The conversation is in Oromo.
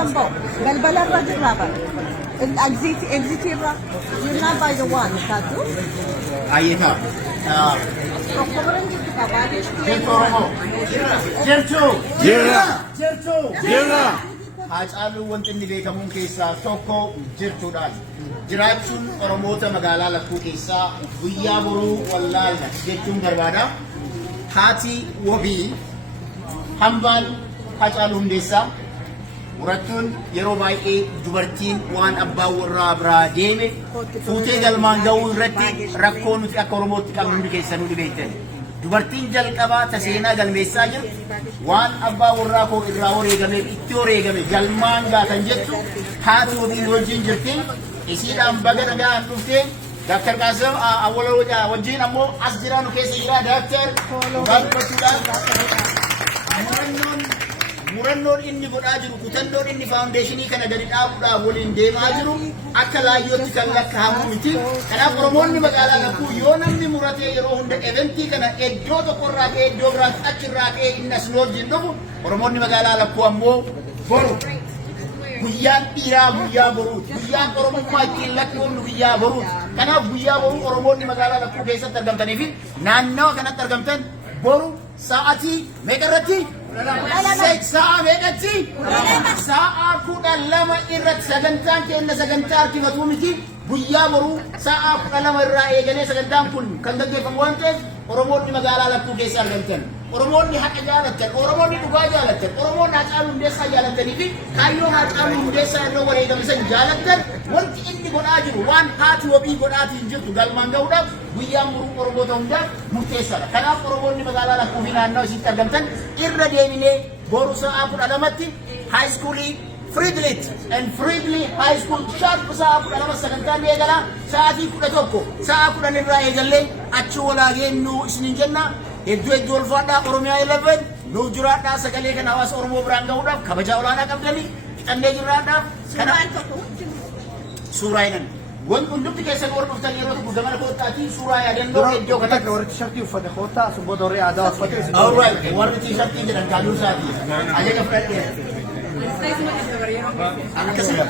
Tambo. Balbala Raja Raba. Exit Irra. You're not by the one, Tatu. Ayun na. Kamaran dito ka ba? Jerto Oromo. Jerto! Jerto! Haacaaluu wanti inni beekamuun keessaa tokko jirtuudhaan. Jiraachuun Oromoota magaalaa lakkuu keessaa guyyaa boruu wallaalna jechuun barbaada. Haati wabii hambaan Haacaaluu Hundeessaa murattuun yeroo baay'ee dubartiin waan abbaan warraa biraa deeme fuutee galmaan ga'uu irratti rakkoo nuti akka Oromootti qabnu hundi keessanuu ni beektan. Dubartiin jalqabaa taseenaa galmeessaa jirtu waan abbaa warraa koo irraa wareegameef itti wareegame galmaan gaatan jettu haati wabii wajjin jirti. Isiidhaan baga nagaan dhuftee Dr. Qaasim Awwaloo wajjin ammoo as jira nu keessa jira Dr. Baabbachuudhaan murannoon inni godhaa jiru kutannoon inni faawundeeshinii kana gadi dhaabuudhaaf waliin deemaa jiru akka laayyootti kan lakkaa'amu miti. Kanaaf Oromoonni magaalaa lakkuu yoo namni muratee yeroo hunda eventii kana iddoo tokkorraa ka'ee iddoo biraatti achirraa ka'ee inni as nu wajjin dhufu Oromoonni magaalaa lakkuu ammoo boru. Guyyaan dhiiraa guyyaa boruuti. Guyyaan Oromummaa ittiin lakkoofnu guyyaa boruuti. Kanaaf guyyaa boruu Oromoonni magaalaa lakkuu keessatti argamtanii fi naannawa kanatti argamtan boru sa'aatii meeqarratti? Sa'a meeqatti? Sa'a 12 irratti sagantaan keenya sagantaa harkifatu miti. Guyyaa boruu sa'a 12 irraa eegalee sagantaan kun kan gaggeeffamu waan ta'eef Oromoonni magaalaa lakkuu keessa argamtan. Oromoonni haqa jaalatan, Oromoonni dhugaa jaalatan, Oromoonni Haacaaluu Hundeessaa jaalatanii fi kaayyoo Haacaaluu Hundeessaa irra wareegame san jaalatan wanti inni godhaa jiru waan haati wabii godhaatiin jirtu galmaan ga'uudhaaf guyyaan boruu Oromoota hundaaf murteessaadha. Kanaaf Oromoonni magaalaa lakkuu fi naannoo isitti argamtan irra deebinee boru sa'a 12tti haayiskuulii Friedlit and Friedli High School sharp sa'a 12 sagantaan eegala sa'aatii 11 sa'a 10 irraa eegallee achi walaageennu isinin jenna. Hedduu ulfaadhaa Oromiyaa 11 nuuf jiraadhaa sagalee kana hawaasa Oromoo biraan ga'uudhaaf kabajaa olaanaa qabdanii hidhannee jiraadhaaf kana suuraa hinan wanti hundumti keessan warra dhuftan yeroo tokko gamana koottaatii suuraa yaadannoo iddoo kanatti warri tishartii uffate koottaa sun booda warri aadaa uffate warri tishartii jedhan kaaduu isaatii ajaja fudhadhee akkasuma